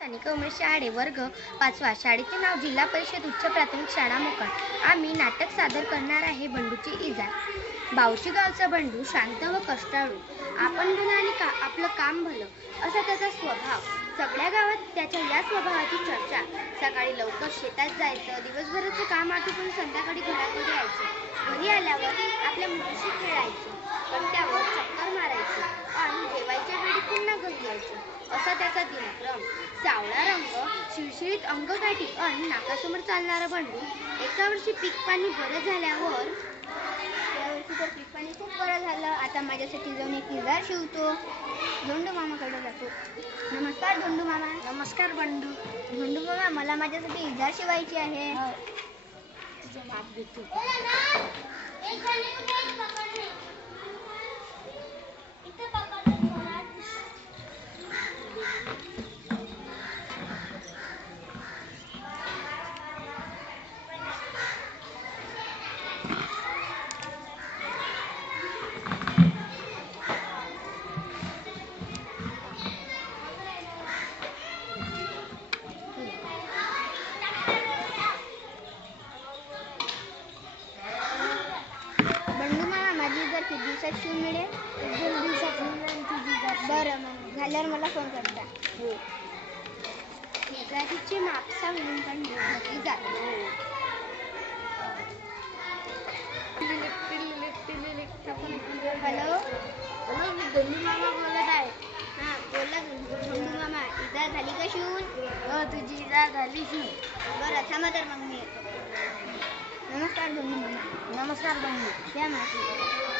सानिका उमेश शाळे वर्ग 5वा शाळेचे नाव जिल्हा परिषद उच्च प्राथमिक शाळा मोकाळ। आम्ही नाटक सादर करणार आहे बंडूची इजार। बावशी गावचा बंडू शांत व कष्टाळू, आपण भलं आणि आपलं काम भलं असा त्याचा स्वभाव। सगळ्या गावात त्याच्या या स्वभावाची चर्चा। सकाळी लवकर शेतात जायचं, दिवसभराचं काम आटोपून संध्याकाळी घराकडे यायचं। घरी आल्यावर आपल्या मुलीशी खेळायचं, कट्ट्यावर चक्कर मारायचं आणि जेवायच्या वेळी पुन्हा घरी यायचं असा त्याचा दिनक्रम। सावळा रंग, शिळशिळीत अंगकाठी आणि नाकासमोर चालणारा बंडू एका वर्षी पीक पाणी बरं झाल्यावर, या वर्षी तर पीक पाणी खूप बरं झालं, आता माझ्यासाठी जाऊन एक इजार शिवतो। धोंडू मामाकडे जातो। नमस्कार धोंडू मामा। नमस्कार बंडू। धोंडू मामा, मला माझ्यासाठी इजार शिवायची आहे। तुझं माप घेतो। बंडू मामा, माझी इजार किती दिवसात शिवून मिळेल? 2 दिवसात मिळेल तुझी इजार। बरं, मग झाल्यावर मला फोन करता। हो। इजारीचे माप सांगून बंडू घरी जातो। हॅलो, मी धोंडू मामा बोलत आहे। हां बोला धोंडू मामा, इजार झाली का शिवून? हो, तुझी इजार झाली शिवून। बरं, थांबा तर मग मी येतो। नमस्कार धोंडू मामा। नमस्कार बंडू। या माहिती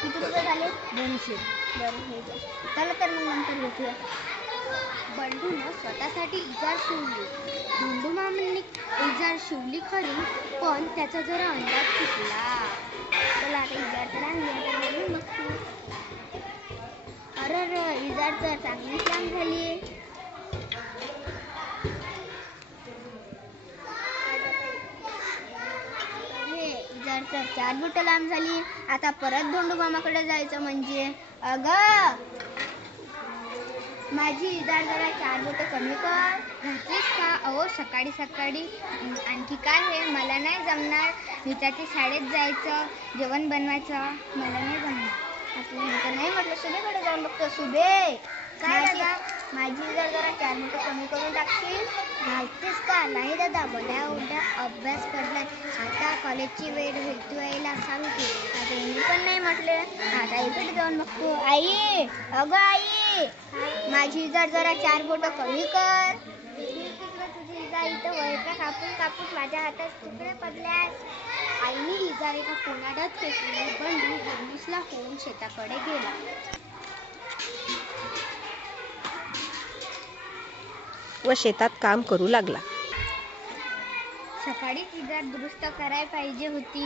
किती रुपये झाले? 200। बरं, हे घ्या। चला तर मग नंतर भेटूया। बंडूनं स्वतःसाठी इजार शिवली। धोंडू मामांनी इजार शिवली खरी, पण त्याचा जरा अंदाज चुकला। चला आता इजार तर आणली, आता घालून बघतो। अरे इजार तर चांगलीच लांब झाली। इजार तर 4 बोट लांब झाली। आता परत धोंडू मामाकडे जायचं म्हणजे, अगं माझी इजार जरा 4 बोट कमी कर। घातलीस का? अहो सकाळी सकाळी आणखी काय आहे, मला नाही जमणार। निताच्या शाळेत जायचं, जेवण बनवायचं, मला नाही जमणार। असं नाही म्हटलं, सुभेकडे जाऊन बघतो। सुभे, माझी इजार जरा 4 बोट कमी करून टाकशील? घालतेस का? नाही दादा, मला उद्या अभ्यास पडलाय, आता कॉलेजची वेळ यायला सांगते। आता मी पण नाही म्हटले, आता इकडे जाऊन बघतो। आई, अगं आई, माझी इजार जरा 4 बोट कमी कर। तुझी इजार इथं वरच्या कापून कापून माझ्या हातात तुकडे पडल्यास। आईने इजार एका कोनाड्यात फेकली। बंडू हिरमुसला होऊन शेताकडे गेला। व शेतात काम करू लागला। सकाळीच इजार दुरुस्त करायला पाहिजे होती।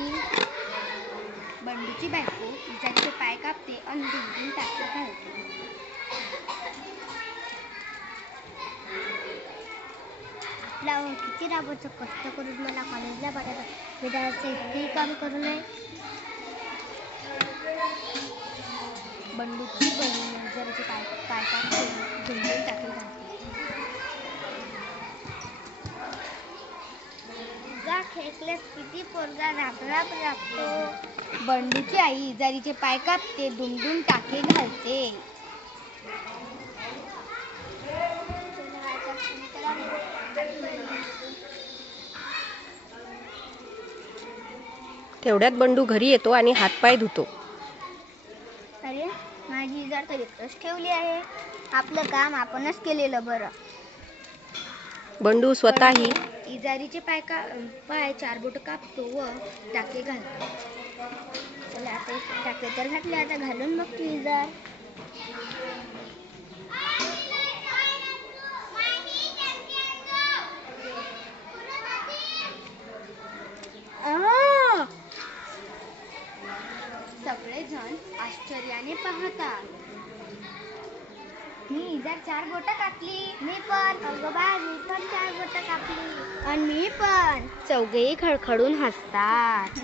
बंडूची बायको इजारचे पाय कापते आणि दुमडून टाकी घालते। किती राबाचं कष्ट करून मला कॉलेजला पाठवतात, विद्यार्थ्याचं इतकंही काम करू नये। बंडूची बहीण इजारचे पाय कापते, दुमडून टाकी घालते। इजार खेकल्यास किती पोरगा राबतो। बंडूची आई इजारीचे पाय कापते, दुमदूम टाके घालते। तेवढ्यात बंडू घरी येतो आणि हातपाय धुतो। अरे, माझी इजार तर इथंच ठेवली आहे। आपलं काम आपणच केलेलं बरं। बंडू स्वतःही इजारीचे पाय 4 बोट कापतो व टाके घालतो। चला आता टाके तर घातले, आता घालून बघतो इजार। सगळेजण आश्चर्याने पाहतात। मी इजार 4 बोट कापली। मी पण। अगं बाय, मी पण 4 बोट कापली। आणि मी पण। चौघेही खळखळून हसतात।